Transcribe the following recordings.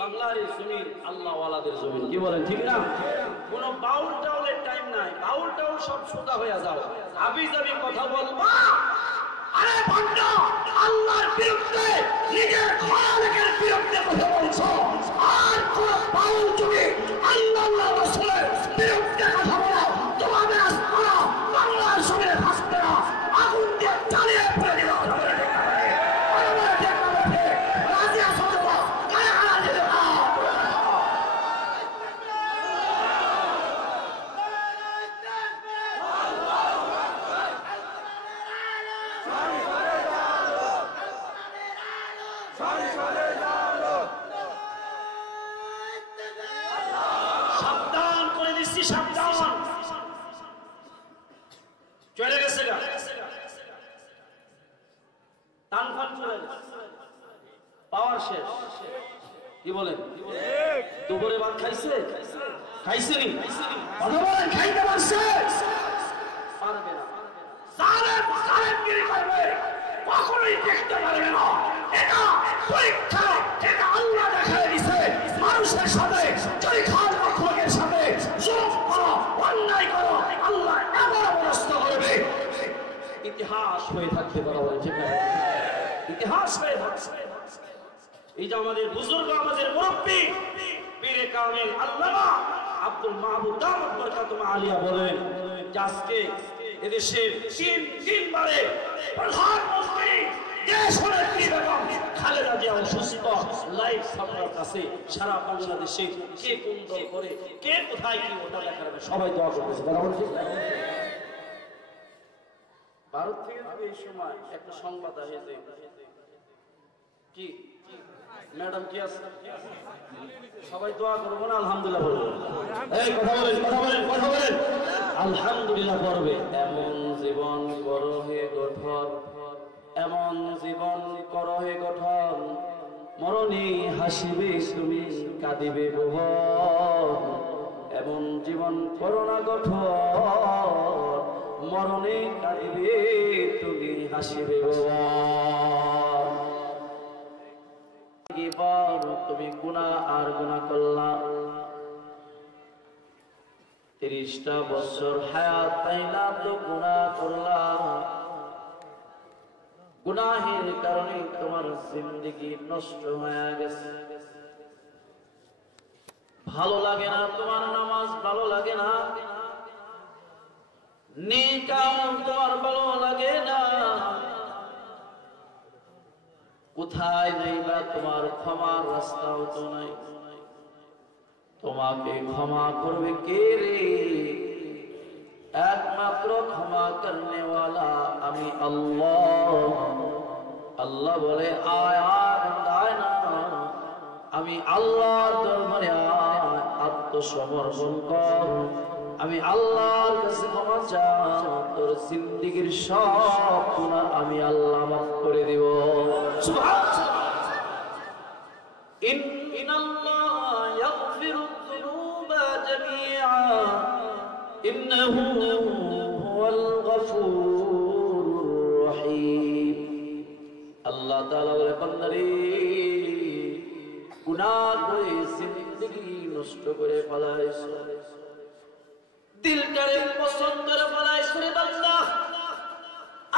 বাংলার জমিন আল্লাহ ওয়ালাদের জমিন, কি বলেন ঠিক না? কোনো বাউল টাউলের টাইম নাই, বাউল টাউল সব সোজা হয়ে যাও, আবি যাবি কথা বলবা। আরে বান্দা, আল্লাহর বিরুদ্ধে নিজের খালিকের বিরুদ্ধে কথা বলছো, আর কোন বাউল যুগে আল্লাহ রাসূলের বিরুদ্ধে কথা বলো, তোমাদের আসমানা বাংলার জমিনে ভাসবে না, আগুন দিয়ে জ্বালিয়ে ফেলে দেওয়া হবে। চলে গেছে গা টানফান চলে গেছে, পাওয়ার শেষ। কি বলেন? দুপুরে ভাত খাইছে? খাইছে নি? কথা বলেন, খাইতে পারছে? পারবে না। জালেম জালেমগিরি করবে, কখনোই দেখতে পারবে না। এটা পরীক্ষা, এটা আল্লাহ দেখায় দিছে। মানুষের সাথে যদি খাল মখলুকের সাথে জুলুম করো, অন্যায় করো, আল্লাহ এমন অবস্থা করবে, ইতিহাস হয়ে থাকতে বরাবর। ঠিক আছে, ইতিহাস হয়ে থাকবে। এই যে আমাদের বুজুর্গ, আমাদের মুরব্বী পীরে কামেল আল্লামা আব্দুল মাহমুদ দামত বরকাতুহু আলিয়া বলেন যে আজকে এদেশের তিনবারে প্রধানমন্ত্রী দেশনেত্রী বেগম খালেদা জিয়া অসুস্থ, লাইভ আপনার কাছে সারা বাংলাদেশে কে কোন দল করে, কে কোথায় কি ওটা দেখার সবাই দোয়া করতেছে। বরাবর ঠিক না? ভারত থেকে এই সময় একটা সংবাদ আসে, কি ম্যাডাম কি আছে, সবাই দোয়া করবো না? আলহামদুলিল্লাহ বলবো। এই কথা বলেন, কথা বলেন, কথা বলেন, আলহামদুলিল্লাহ পড়বে। এমন জীবন করো হে গঠন, এমন জীবন করো হে গঠন, মরণে হাসিবে তুমি, কাঁদিবে ভুবন। এমন জীবন করো না গঠন, মরণে কাঁদিবে তুমি, হাসিবে ভুবন। তুমি গুনাহ আর গুনাহ করলা, 30টা বছর হায়াত পাইলা তো গুনাহ করলা। গুনাহের কারণে তোমার জিন্দেগি নষ্ট হয়ে গেছে। ভালো লাগে না তোমার নামাজ, ভালো লাগে না নেক আমল, তোমার ভালো লাগে না। কোথায় যাইবা তোমার ক্ষমার রাস্তাও তো নাই। তোমাকে ক্ষমা করবে কে রে? একমাত্র ক্ষমা করনে ওয়ালা আমি আল্লাহ। আল্লাহ বলে আয় আয় না, আমি আল্লাহর দরবারে আয়, আত্মসমর্পণ কর, আমি আল্লাহর কাছে ক্ষমা চা, তোর জিন্দেগীর সব গুনাহ আমি আল্লাহ মাফ করে দেব। সুবহানাল্লাহ। ইন্নাল্লাহা ইয়াগফিরুয যুনুবা জামিআ ইন্নাহু হুয়াল গফুরুর রহিম। আল্লাহ তাআলা বলে বান্দারে, গুনাহ করে জিন্দেগি নষ্ট করে ফেলাইছো, দিলটারে পছন্দ করে ফেলাইছো রে বান্দা,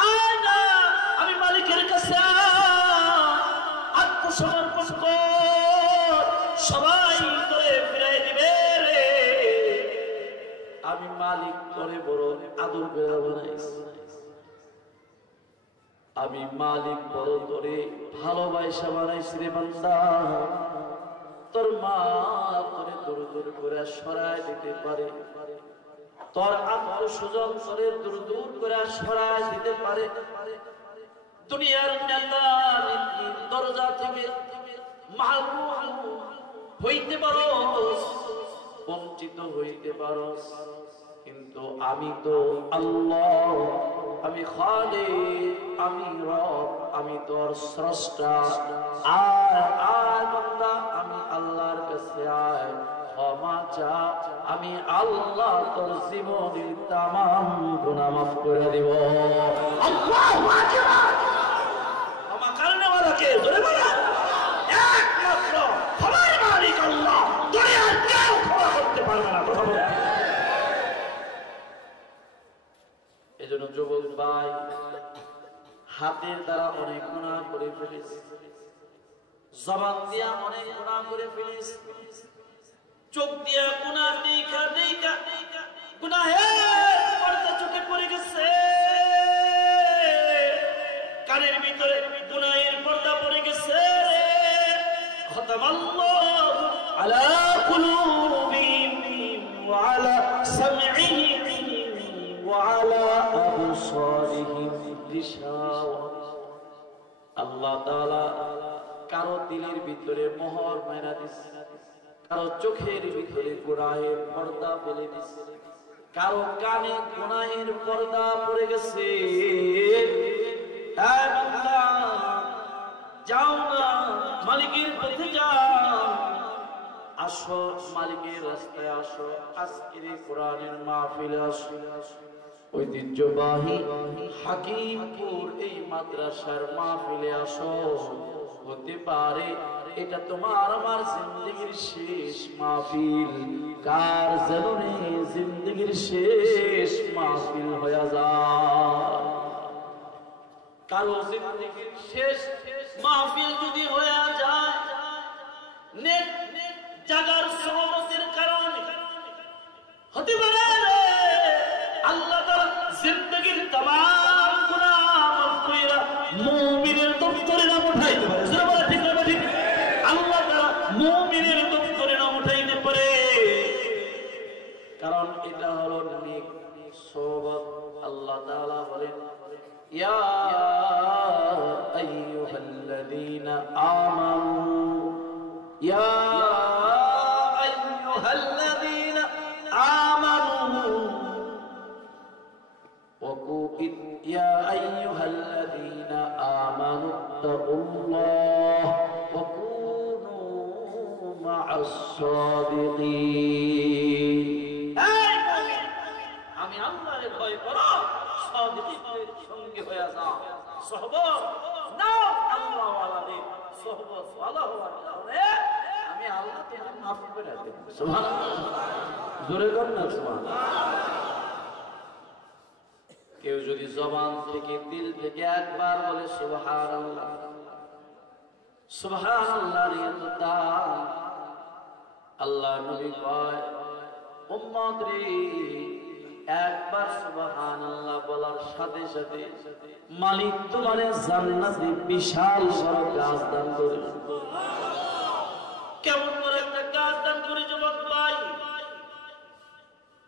আয় না আমি মালিকের কাছে আত্মসমর্পণ কর, সবাই করে ফিরাই দিবে রে। আমি মালিক করে বড় আদর করে বানাইছি, আমি মালিক বড় করে ভালোবাসা বানাইছি রে বান্দা। তোর মা তোরে দূর দূর করে সরাই দিতে পারে, তোর আত্মস্বজন তোরে দূর দূর করে সরাই দিতে পারে। দুনিয়ার নেতা দরজা থেকে মাহরুম হইতে পারো, বঞ্চিত হইতে পারো, কিন্তু আমি তো আল্লাহ, আমি খালিক, আমি রব, আমি তোর স্রষ্টা। আয় আয় বান্দা, আমি আল্লাহর কাছে আয়, ক্ষমা চা, আমি আল্লাহ তোর জীবনের তামাম গুনাহ মাফ করে দেব। আল্লাহু আকবার। ক্ষমা করনেওয়ালা কে? জোরে বলো। একমাত্র ক্ষমার হাতের দ্বারা অনেক গুনাহ করে ফেলেছি, জবান দিয়া অনেক গুনাহ করে ফেলেছি, চোখ দিয়া গুনাহ দেখা দেখা গুনাহের পর্দা চোখে পড়ে গেছে, কানের ভিতরে গুনাহের পর্দা পড়ে গেছে। খতামাল্লাহু আলা কুলুবিহিম ওয়া আলা সামঈহিম ওয়া আলা আবসারিহিম গিশাওয়া। আল্লাহ তাআলা কারো দিলের ভিতরে মোহর মেরা দিছে, কারো চোখের ভিতরে গুনাহের পর্দা ফেলে দিছে, কারো কানে গুনাহের পর্দা পড়ে গেছে। যাও না, মালিকের পথে যাও, আসো মালিকের রাস্তায় আসো, আজকের কোরআনের মাহফিলে আসো। ঐতিহ্যবাহী হাকিমপুর এই মাদ্রাসার মাহফিলে আসো। হতে পারে এটা তোমার আমার জিন্দগির শেষ মাহফিল, কার জানে জিন্দগির শেষ মাহফিল হয়ে যায়। কারো জিন্দগির শেষ মাহফিল যদি হয়ে যায় নেক জাগার সহমতের কারণে, হতে পারে আল্লাহ তাআলা জিন্দগির तमाम গুনাহ মাফ কইরা মুমিনের দপ্তরে নাম উঠাইতে পারে। সুবহানাল্লাহ, ঠিক না ঠিক? আল্লাহ তাআলা মুমিনের দপ্তরে নাম উঠাইতে পারে, কারণ এটা হলো নেক সওয়াব। আল্লাহ তাআলা বলেন, ইয়া আইয়ুহাল্লাযীনা আমানু, ইয়া আইয়ুহাল্লাযীনা আমানু يا أيها الذين آمنوا اتقوا الله وكونوا مع الصادقين। আমি আল্লাহর ভয় করো, সাদিকদের সঙ্গে হয়ে যাও, সহবত নাও আল্লাহ ওয়ালাদের সহবত ওয়ালা হওয়ার কারণে আমি আল্লাহ তোমাকে মাফ করে দেব। সুবহানাল্লাহ, জোরে বল না সুবহানাল্লাহ। কেউ যদি জবান থেকে দিল থেকে একবার বলে সুবহানাল্লাহ, সুবহানাল্লাহর এত দাম। আল্লাহ নবী কয়, উম্মত রে, একবার সুবহানাল্লাহ বলার সাথে সাথে মালিক তোমার জান্নাতে বিশাল বড় গাছ দান করে। কেমন করে একটা গাছ দান করে যুবক ভাই?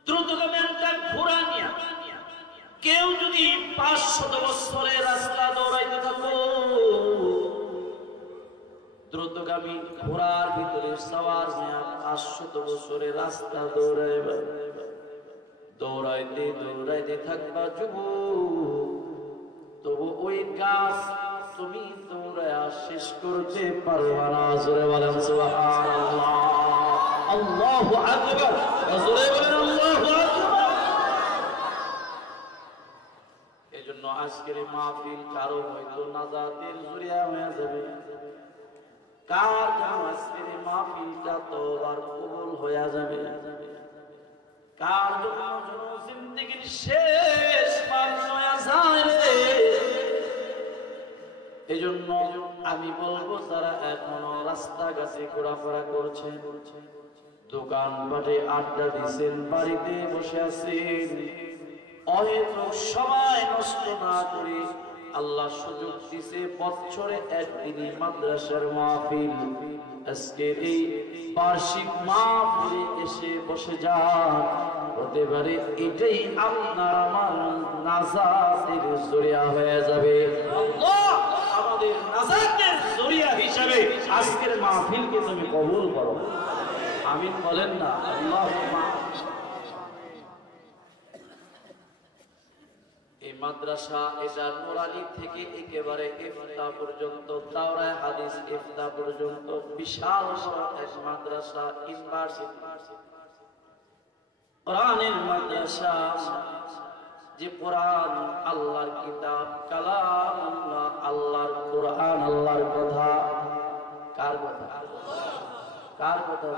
দ্রুতগামী একটা ঘোড়া নিয়া কেউ যদি 500 বছরের রাস্তা দৌড়াইতে থাকো, দ্রুতগামী ঘোড়ার ভিতরে সওয়ার নিয়া 500 বছরের রাস্তা দৌড়াইবা, দৌড়াইতে দৌড়াইতে থাকবা যুবক, তবু ওই গাছ তুমি দৌড়ায়া শেষ করতে পারবা না। জোরে বলেন সুবহানাল্লাহ, আল্লাহু আকবার, জোরে বলেন আল্লাহু আকবার। এজন্য আজকের মাহফিল কারো হয়তো নাজাতের জরিয়া হয়ে যাবে, কার কার আজকের মাহফিলটা তওবার কবুল হয়ে যাবে, কার জন্য জিন্দেগির শেষ মাহফিল হয়ে যায় রে। এজন্য আমি বলবো, যারা এখনো রাস্তাঘাটে ঘোরাফেরা করছেন, দোকান পাটে আড্ডা দিচ্ছেন, বাড়িতে বসে আছেন, অহেতুক সময় নষ্ট না করে আল্লাহ সুযোগ দিছে বছরে একদিনই মাদ্রাসার মাহফিল, আজকের এই বার্ষিক মাহফিলে এসে বসে যান। হতে পারে এটাই আপনার আমার নাজাতের জরিয়া হয়ে যাবে। আল্লাহ আমাদের নাজাতের জরিয়া হিসাবে আজকের মাহফিলকে তুমি কবুল করো, আমিন বলেন না? আল্লাহুম্মা। এই মাদ্রাসা এটা নুরানি থেকে একেবারে ইফতা পর্যন্ত, দাওরায়ে হাদিস ইফতা পর্যন্ত বিশাল এক মাদ্রাসা, ইউনিভার্সিটি, কোরআনের মাদ্রাসা। যে কোরআন আল্লাহর কিতাব, কালামুল্লাহ, আল্লাহর কোরআন, আল্লাহর কথা। কার কথা? কার কথা?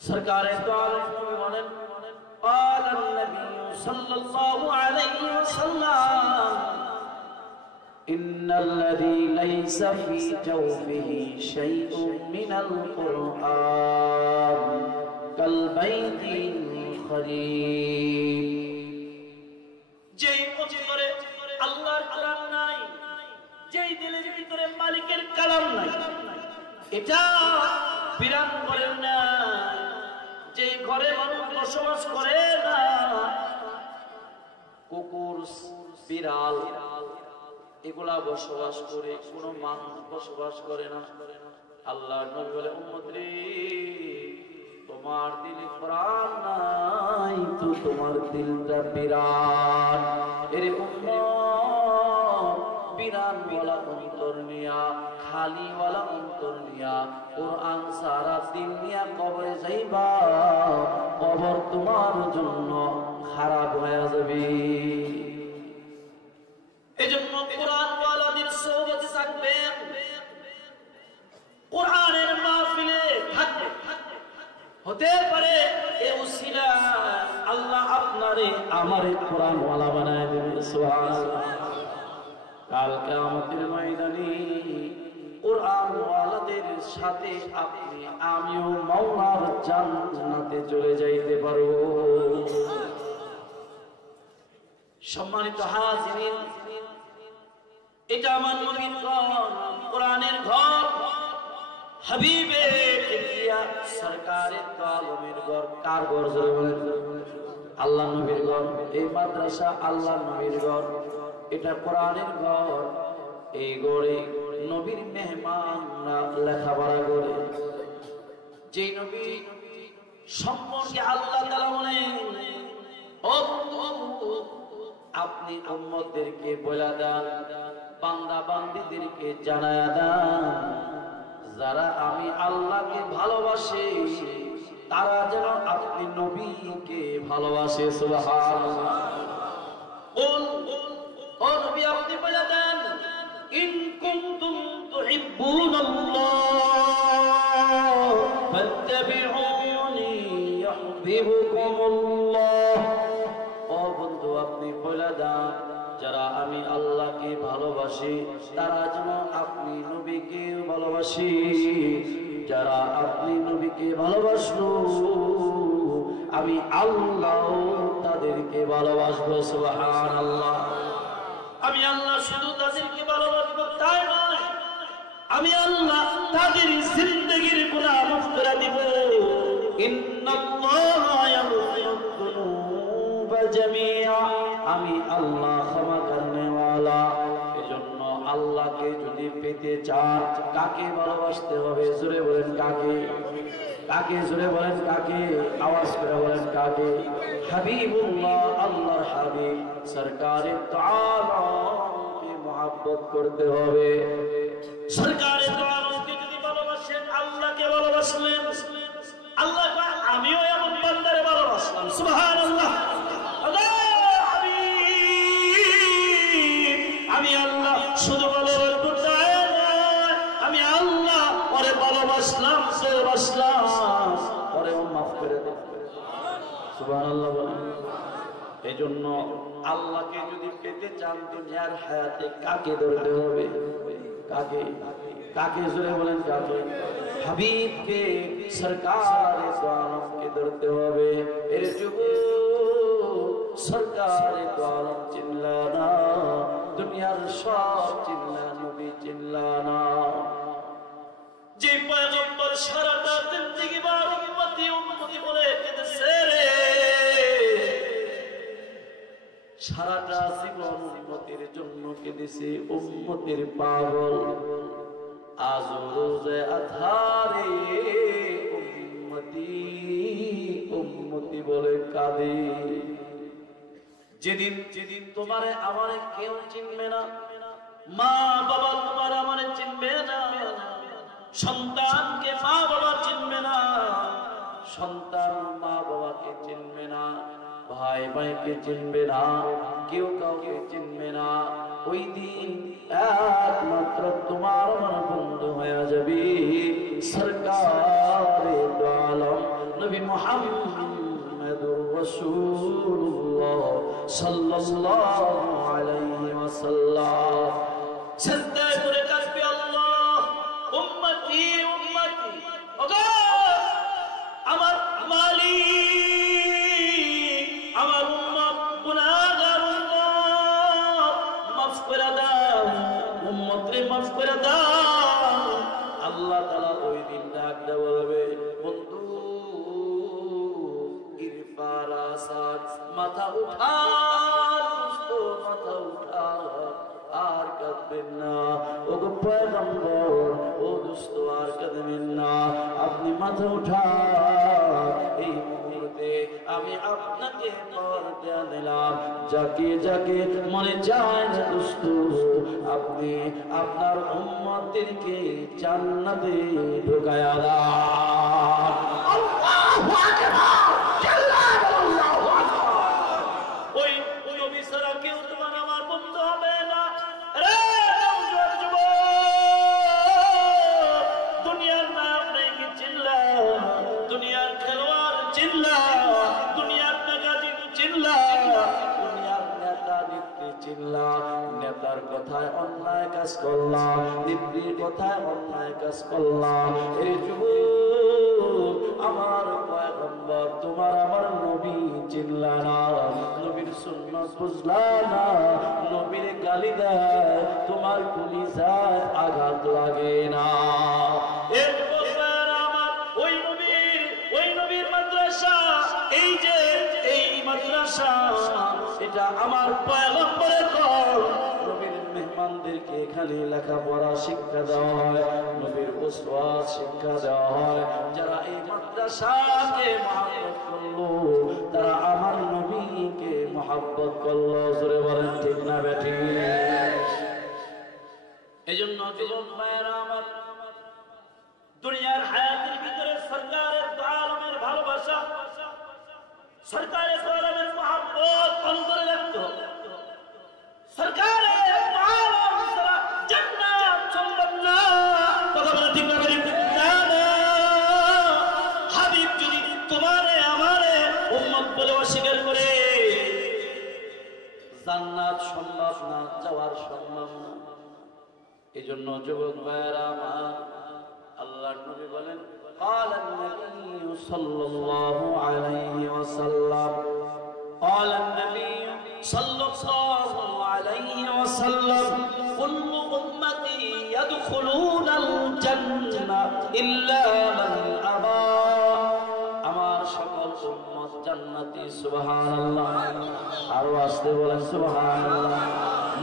সরকারে তো আলেম বলেন, قال النبي সাল্লাল্লাহু আলাইহি ওয়াসাল্লাম ইন্নাল্লাযী লাইসা ফী জাওফিহি শাইউন মিনাল কুরআন কাল বাইতিল খরীব। যেই অন্তরে আল্লাহর কোরআন নাই, যেই দিলের ভিতরে মালিকের কালাম নাই, এটা বিরান করেন না। যে ঘরে মানুষ বসবাস করে না, কুকুর বিড়াল এগুলা বসবাস করে, কোনো মানুষ বসবাস করে না। আল্লাহ নবী বলে, উম্মত রে, তোমার দিলে কোরআন নাই তো তোমার দিলটা বিরান। এরে উম্মত, বিরান ওয়ালা অন্তর নিয়া, খালি ওয়ালা অন্তর নিয়া, কোরআন সারা দিন নিয়া কবরে যাইবা, কবর তোমার জন্য খারাপ হয়ে যাবে। এজন্য কোরআন ওয়ালাদের সোহবতে থাকবেন, কোরআনের মাহফিলে থাকবেন। হতে পারে এই উসিলা আল্লাহ আপনারে আমারে কোরআন ওয়ালা বানায় দেবে। সুবহানাল্লাহ। কাল কিয়ামতের ময়দানে কোরআন ওয়ালাদের সাথে আপনি আমিও মাওলার জান্নাতে চলে যাইতে পারব। সম্মানিত হাজিরিন, এটা আমার নবীর ঘর, কোরআনের ঘর, হাবিবে কিবরিয়া সরকারে দো আলমের ঘর। কার ঘর জোরে বলেন? আল্লাহ নবীর ঘর। এই মাদ্রাসা আল্লাহ নবীর ঘর, এটা কোরআনের ঘর। এই ঘরে নবীর মেহমানরা লেখাপড়া করে। যে নবী সম্পর্কে আল্লাহ তাআলা বলেন, ও আপনি উম্মতদেরকে বলে দেন, বান্দা বান্দীদেরকে জানায়া দেন, যারা আমি আল্লাহকে ভালোবাসে তারা যেন আপনি নবীকে ভালোবাসে। সুবহানাল্লাহ। ও নবী, আপনি বলে দেন, ইন কুনতুম তুহিব্বুনাল্লাহ ফাত্তাবিউনি ইউহিব্বুকুমুল্লাহ। ও বন্ধু, আপনি বলে দেন, যারা আমি আল্লাহকে ভালোবাসি তারা যেন আপনি নবীকে ভালোবাসি। যারা আপনি নবীকে ভালোবাসলো, আমি আল্লাহ তাদেরকে ভালোবাসবো। সুবহানাল্লাহ। আমি আল্লাহ শুধু তাদেরকে ভালোবাসবো তাই নয়, আমি আল্লাহ তাদের জিন্দেগির গুনাহ মাফ করে দিব। ইন্নাল্লাহা ইয়াগফিরুয যুনুবা জামিআ। আমি আল্লাহ ক্ষমা করনেওয়ালা। এজন্য আল্লাহকে যদি পেতে চান, কাকে ভালোবাসতে হবে? জোরে বলেন কাকে? কাকে? জোরে বলেন কাকে? আওয়াজ করে বলেন কাকে? হাবিবুল্লাহ, আল্লাহর হাবিব সরকারে দো আলমকে মহব্বত করতে হবে। সরকারে দো আলমকে যদি ভালোবাসেন, আল্লাহকে ভালোবাসলেন, আল্লাহ কয় আমিও এমন বান্দারে ভালোবাসলাম। সুবহানাল্লাহ। আমি আল্লাহ শুধু ভালোবাসবো তাই নয়, আমি আল্লাহ পরে ভালোবাসলাম, পরেও মাফ করে দেব। সুবহানাল্লাহ বলেন। এই জন্য আল্লাহকে যদি পেতে চান দুনিয়ার হায়াতে কাকে ধরতে হবে? কাকে? কাকে? জোরে বলেন কাকে? হাবিবকে, সরকারে দো আলমকে ধরতে হবে। এর যুবক, সরকারে দো আলম চিনলা না, দুনিয়ার সব চিনলা, নবী চিনলা না। যে পয়গম্বর সারাটা জিন্দেগি বার উম্মতি উম্মতি বলে কেঁদেছে রে, সারাটা জীবন উম্মতের জন্য কেঁদেছে, উম্মতের পাগল। আজ রোজে আধারে উম্মতি উম্মতি বলে কাঁদে। যেদিন যেদিন তোমারে আমারে কেউ চিনবে না, মা বাবা তোমার আমারে চিনবে না, সন্তানকে মা বাবা চিনবে না, সন্তান মা বাবাকে চিনবে না, ভাই ভাইকে চিনবে না, কেউ কাউকে চিনবে না। ওই দিন একমাত্র তোমার আমার বন্ধু হয়ে যাবে সরকারে দো আলম নবী মুহাম্মদুর রাসূলুল্লাহ সাল্লাল্লাহু আলাইহি ওয়াসাল্লাম। সিজদায় পড়ে কাঁদবে, আল্লাহ উম্মতি উম্মতি, ওগো আমার মালিক, আমার উম্মত গুনাহগার উম্মত, মাফ করে দাও, উম্মতরে মাফ করে দাও। আল্লাহ তাআলা ওই দিন ডাক দিয়ে বলবে, বন্ধু ইরফা রাসাক, মাথা উঠা দোস্ত, মাথা উঠা, আর কাঁদবেন না। ও গো পয়গম্বর, ও দোস্ত আর কাঁদবেন না, আপনি মাথা উঠা। এই মুহূর্তে আমি আপনাকে বর দেয়া দিলাম, যাকে যাকে মনে চায় না দোস্ত, আপনি আপনার উম্মতদেরকে জান্নাতে ঢোকায়া দাও। আল্লাহু আকবার, আল্লাহু আকবার। ওই নবী ছাড়া কেউ তোমার আমার বন্ধু হবে না। রে যুবক, দুনিয়ার নায়ক নেই কি চিল্লা, দুনিয়ার খেলোয়াড় চিল্লা, দুনিয়ার মেগাজিন চিল্লা, দুনিয়ার নেতা নেত্রী চিল্লা। নেতার কথায় অন্যায় কাজ করলাম, নেত্রীর কথায় অন্যায় কাজ করলাম। এই যুবক, আমার পয়গম্বর তোমার আমার নবী চিল্লা না, নবীর সুন্নাত বুঝলা না, নবীর গালি দেয়, তোমার কলিজায় আঘাত লাগে না। এই যুবকের আমার ওই নবীর মাদ্রাসা, এই যে এই মাদ্রাসা, এটা আমার পয়গম্বরের ঘর। নবীর মেহমানদেরকে এখানে লেখাপড়া শিক্ষা দেওয়া হয়, নবীর উসওয়াত শিক্ষা দেওয়া হয়। যারা এই মাদ্রাসাকে মহব্বত করলো, তারা আমার নবীকে মহব্বত করলো। জোরে বলেন ঠিক না বেঠিক? এজন্য যুবক ভাইয়েরা আমার, দুনিয়ার হায়াতের ভিতরে সরকারের দু আলমের ভালোবাসা, সরকারের দু আলমের মহব্বত অন্তরে রাখতে হবে। সরকারের দু আলম ছাড়া জান্নাত সম্ভব না। কথা বলে ঠিক না বেঠিক? হাবিব যদি তোমারে আমারে উম্মত বলে অস্বীকার করে, জান্নাত সম্ভব না, যাওয়ার সম্ভব না। এই জন্য যুবক ভাইয়েরা আমার, আল্লাহর নবী বলেন, قال النبي صلى الله عليه وسلم قال النبي صلى الله عليه وسلم كل أمتي يدخلون الجنة إلا من أبى। আমার সকল উম্মত জান্নাতি। সুবহানাল্লাহ। আর আসতে বলেন সুবহানাল্লাহ।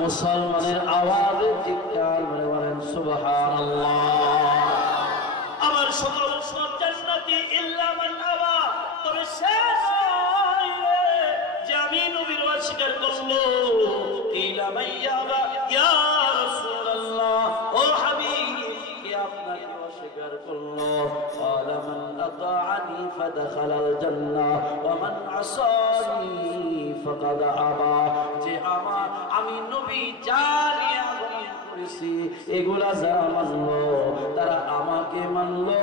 মুসলমানের আওয়াজে চিৎকার করে বলেন সুবহানাল্লাহ। আমার সকল উম্মত জান্নাতি ইল্লা মান আবা, তবে সে নয় যে আমি নবীর অস্বীকার করলো। ইলা মাইয়াবা ইয়া রাসূলুল্লাহ, ও হাবিব, কি আপনাকে অস্বীকার করলো? ক্বালা মান আতাআনি ফাদাখালাল জান্নাহ ওয়া মান আসানি ফাকাদ আবা। যে আমি নবী জানি আগমন করেছি, এগুলা যারা মানলো তারা আমাকে মানলো,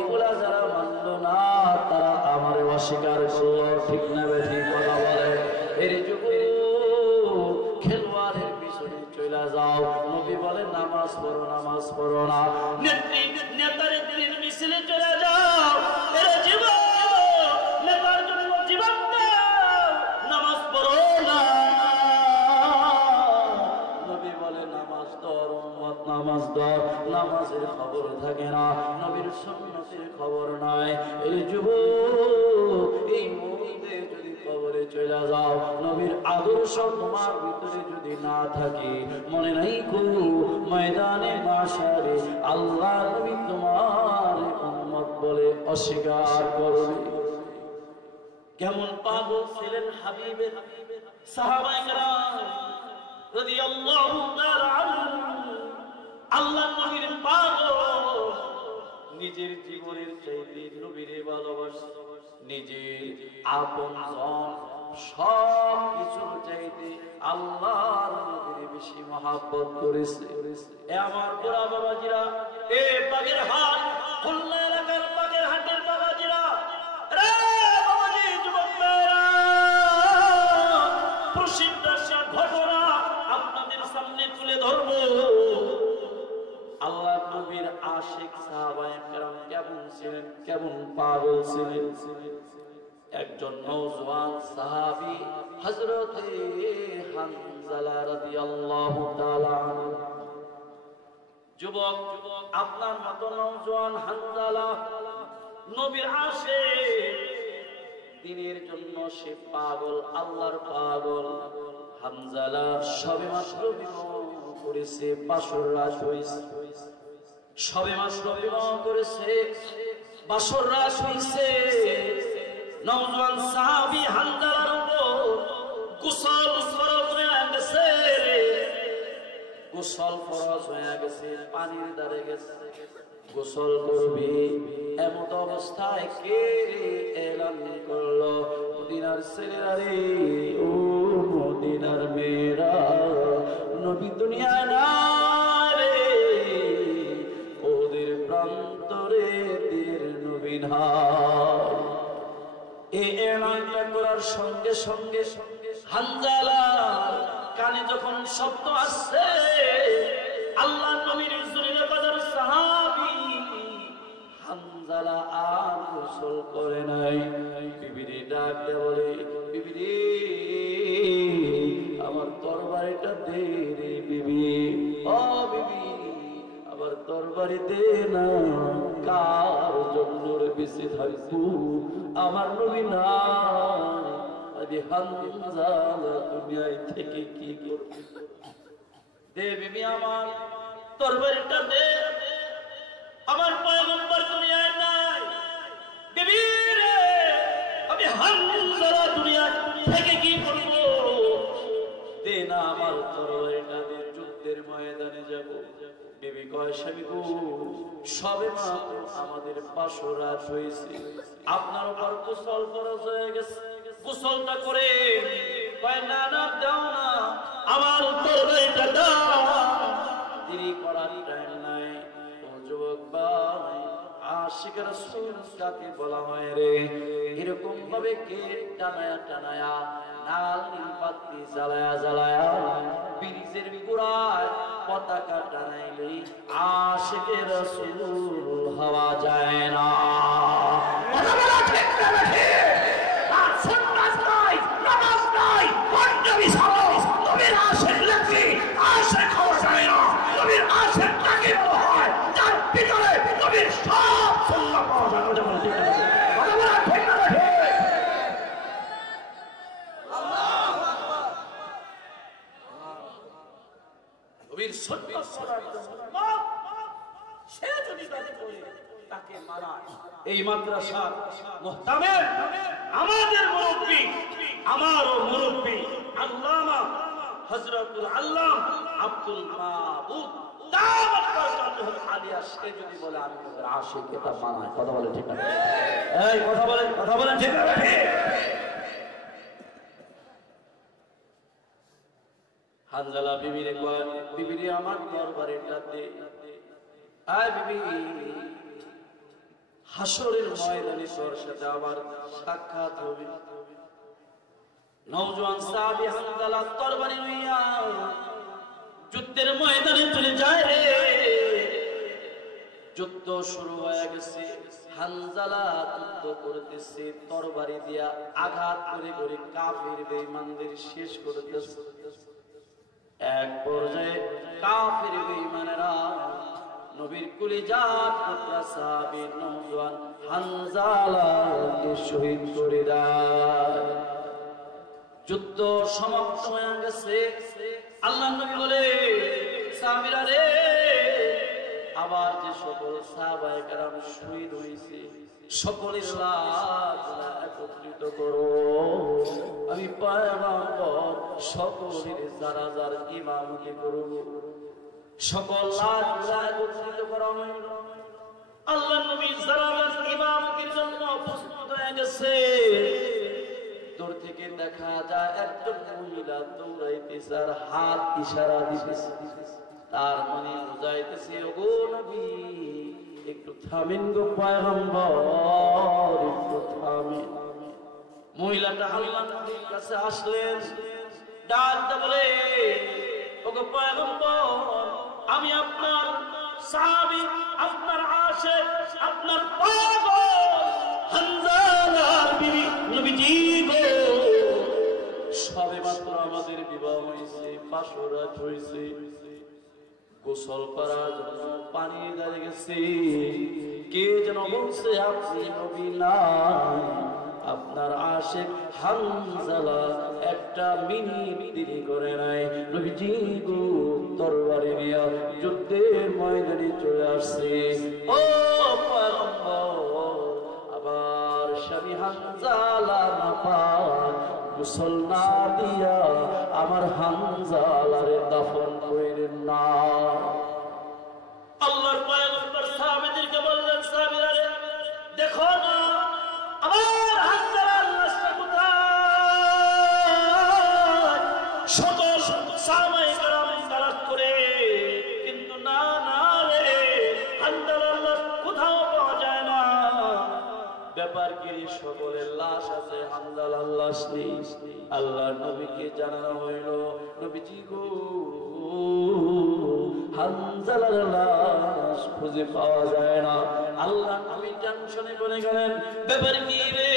এগুলা যারা মানলো না তারা আমারে অস্বীকার করলো। ঠিক না বেঠিক? কথা বলে। এর যুগে খেলোয়াড়ের পিছনে চলে যাও, নবী বলে নামাজ পড়ো, নামাজ পড়ো না। নেতারে দিনের মিছিলে চলে যাও, এর জীবন নেতার জন্য জীবন দাও, নামাজ পড়ো না। নবী বলে নামাজ ধর উম্মত, নামাজ ধর। নামাজের খবর থাকে না, নবীর সুন্নতের খবর নাই। এই যুবক, এই মুহূর্তে যদি কবরে চলে যাও, নবীর আদর্শ তোমার ভিতরে যদি না থাকে, মনে নাই কো ময়দানে মাশারে আল্লাহ নবী তোমার উম্মত বলে অস্বীকার করবে। কেমন পাগল ছিলেন হাবিবের সাহাবায়ে কেরাম রাদিয়াল্লাহু তাআলা আনহুম। আল্লাহ নবীর পাগল, নিজের জীবনের চাইতে নবীরে ভালোবাসে, নিজের আপনজন সব কিছুর চাইতে আল্লাহর নবীর বেশি মহব্বত করেছে। এ আমার বুড়া বাবাজিরা, এ বাগের হাট, খুলনা এলাকার বাগের হাটের বাবাজিরা, রে বাবাজি, যুবক ভাইরা, সাহাবায়ে কেরাম কেমন ছিলেন, কেমন পাগল ছিলেন। একজন নওজোয়ান সাহাবী হযরতে হানজালা রাদিয়াল্লাহু তাআলা আনহু, যুবক আপনার মতো নওজোয়ান হানজালা নবীর আশিক, দিনের জন্য সে পাগল, আল্লাহর পাগল। হানজালা সবেমাত্র বিবাহ করেছে, বাসর রাত হয়েছে, সবেমাত্র বিবাহ করেছে, বাসর রাত হয়েছে। নওজোয়ান সাহাবী হানজালার উপর গোসল ফরজ হয়ে গেছে, গোসল ফরজ হয়ে গেছে, পানির ধারে গেছে, গোসল করবে। এমত অবস্থায় কে এলান করলো, মদিনার ছেলেরা রে, ও মদিনার মেয়েরা, নবী দুনিয়ায় নাই রে, ওদের প্রান্তরে তীর নবী নাই। এই এলানটা করার সঙ্গে সঙ্গে হানজালা কানে যখন শব্দ আসছে, আল্লাহ নবীর জলিল কদর সাহাবী হানজালা আর গোসল করে নাই। বিবিরে ডাক দিয়ে বলে, বিবিরে আমার তরবারিটা দে রে বিবি, ও বিবি আমার তরবারি দে না, কার জন্য রে বেঁচে থাকবো, আমার নবী নাই, আদি হানজালা দুনিয়ায় থেকে কি করবে, দে বিবি আমার তরবারিটা দে, আমার পয়গম্বর দুনিয়ায় নাই, বিবি রে আমি হানজালা দুনিয়া থেকে কি করব, দে না আমার তরবারিটা দে, যুদ্ধের ময়দানে যাব। বিবি কয়, স্বামী গো সবে মাত্র আমাদের বাসর রাত হয়েছে, আপনার উপর গোসল ফরজ হয়ে গেছে, গোসলটা করে। কয় না না দাও না, আমার তরবারিটা দাও, দেরি করার টাইম নাই। ও যুবক ভাই, আশিক রাসূল কাকে বলা হয় রে? এরকম ভাবে গেট টানায়া টানায়া, নাল নীল বাতি জ্বালায়া জ্বালায়া, ব্রিজের গোড়ায় পতাকা টানাইলে আশিক রাসূল হওয়া যায় না। এই মাদ্রাসার মুহতামিম আমাদের মুরব্বী, আমারও মুরব্বী আল্লামা হযরতুল আল্লাম আব্দুল মাবুদ দাওয়াত বরকাতুল আলিয়া, সে যদি বলে আমি ওর আশিক, এটা মানায়। কথা বলে ঠিক না? এই কথা বলেন ঠিক না? হানজালা বিবিরে কয়, বিবিরে আমার দরবারেটা দে। আয় বিবি, হাসরের ময়দানে তোর সাথে আবার সাক্ষাৎ হবে। নওজোয়ান সাহাবী হানজালা তরবারি নিয়া যুদ্ধের ময়দানে চলে যায় রে। যুদ্ধ শুরু হয়ে গেছে, হানজালা যুদ্ধ করতেছে, তরবারি দিয়া আঘাত করে করে কাফির বেঈমানদের শেষ করতেছে। এক পর্যায়ে কাফির বেঈমানেরা নবীর কলিজার টুকরা সাহাবী নওজোয়ান হানজালাকে শহীদ করে দেয়। যুদ্ধ সমাপ্ত হয়ে গেছে। আল্লাহর নবী বলে, সাহাবীরা রে, আবার যে সকল সাহাবায়ে কেরাম শহীদ হয়েছে সকলের লাশ একত্রিত করো, আমি পয়গম্বর সকলের জানাজার ইমামতি করব। সকল লাশ একত্রিত করা হইল। আল্লাহর নবী জানাজার ইমামতির জন্য প্রস্তুত হয়ে গেছে। দূর থেকে দেখা যায় একজন মহিলা দৌড়াইতেছে আর হাত ইশারা দিতেছে, তার মানে বুঝাইতেছে, ওগো নবী একটু থামেন গো পয়গম্বর, একটু থামেন। মহিলাটা আল্লাহর নবীর কাছে আসলেন, ডাকতে বলে, ওগো পয়গম্বর, আমি আপনার সাহাবী, আপনার আশিক, আপনার পাগল হানজালার বিবি নবীজি গো, সবেমাত্র আমাদের বিবাহ হয়েছে, 5 রাত হয়েছে, গোসল করার জন্য পানি দাঁড়িয়ে গেছে, কে যেন বলছে আপনি নবী না, আপনার আশিক হানজালা একটা মিনিট দেরি করে নাই, নবীজি গো তরবারি নিয়ে যুদ্ধের ময়দানে চলে আসছে। ও পয়গম্বর, আবার স্বামী হানজালা না পাক গোসল না দিয়া আমার হানজালারে দাফন কইরেন না। আল্লাহর পয়গম্বর সাহাবীদেরকে বললেন, সাহাবীরা দেখো না আমার হানজালার লাশটা কোথায়? সকল সাহাবায়ে কেরাম তালাশ করে, কিন্তু না না রে, হানজালার লাশ কোথাও পাওয়া যায় না। ব্যাপার কি? সকলের লাশ আছে, হানজালার লাশ নেই। আল্লাহর নবীকে জানানো হইল, নবীজি গো হানজালার লাশ খুঁজে পাওয়া যায় না। আল্লাহ নবী টেনশনে পড়ে গেলেন, ব্যাপার কি রে,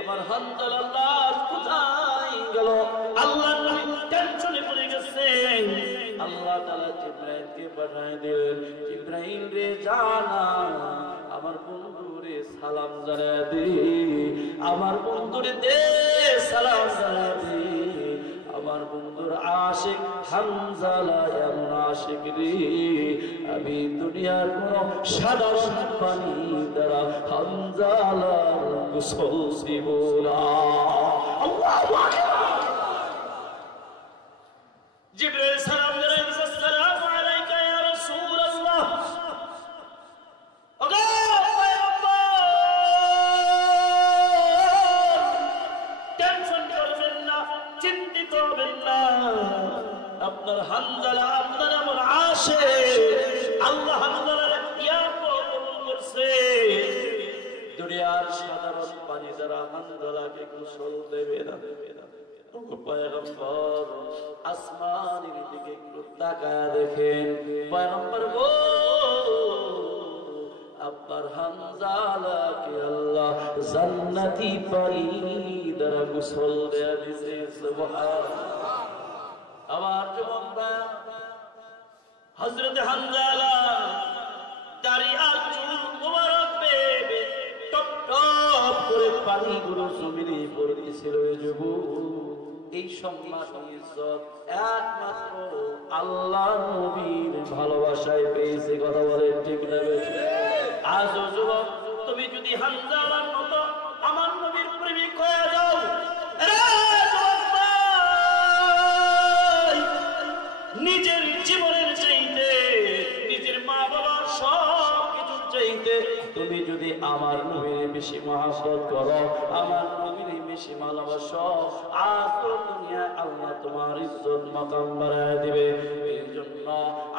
আমার হানজালার লাশ কোথায় গেল? আল্লাহর নবী টেনশনে পড়ে গেছেন। আল্লাহ তাআলা জিবরাইলকে পাঠিয়ে দিলেন, জিবরাইল রে জানা আমার বন্ধুরে সালাম জানায় দে, আমার বন্ধুরে দে সালাম জানায় দে, আমার বন্ধুর আশিক হানজালা এমন আশিক রে, আমি দুনিয়ার কোন সাধারণ পানি দ্বারা হানজালার গোসল দিব না। আল্লাহু আকবার। জিবরাইল সালাম জানায় দিছে, আসসালামু আলাইকা ইয়া রাসূলুল্লাহ। ওগো আপনার হানজালা আপনার এমন আশিক, আল্লাহ হানজালার ইয়া কবুল করছে, দুনিয়ার সাধারণ পানি দ্বারা হানজালাকে গোসল দেবে না। পয়গম্বর আসমানের দিকে একটু তাকায় দেখেন, পয়গম্বর গো আপনার হানজালাকে আল্লাহ জান্নাতি পানি দ্বারা গোসল দেয়া দিয়েছে। সুবহানাল্লাহ। আবার যুবকরা হযরত হানজালা দাড়ি আর চুল মোবারক বেয়ে টপ টপ করে পানিগুলো জমিনে পড়তেছিল। এই সম্মান ইজ্জত একমাত্র আল্লাহর নবীর ভালোবাসায় পেয়েছে। কথা বলেন ঠিক না? আজও যুবক তুমি যদি হানজালার মতো আমার নবীর প্রেমিক হয়ে যাও, নিজের জীবনের চাইতে, নিজের মা বাবার সব কিছুর চাইতে তুমি যদি আমার নবীর বেশি মহব্বত করো, আমার নবীর বেশি ভালোবাসো, আর দুনিয়া আল্লাহ তোমার ইজ্জত মাকাম বাড়ায় দিবে। এই জন্য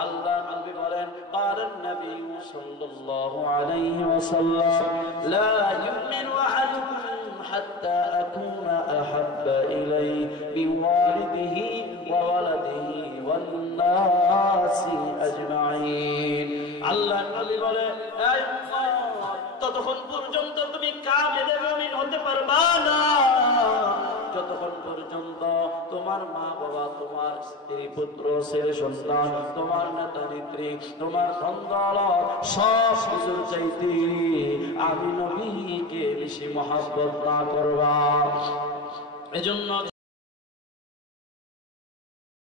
আল্লাহ নবী বলেন, قال النبي صلى الله عليه وسلم لا يؤمن أحدكم حتى أكون أحب إليه من والده وولده والناس أجمعين। আল্লাহ নবী বলে, এই উম্মত, ততক্ষণ পর্যন্ত তুমি কামিল মুমিন হতে পারবা না যতক্ষণ পর্যন্ত তোমার মা বাবা, তোমার স্ত্রী পুত্র ছেলে সন্তান, তোমার নেতা নেত্রী, তোমার সন্তান সব কিছুর চাইতে আমি নবীকে বেশি মহব্বত না করবা। এজন্য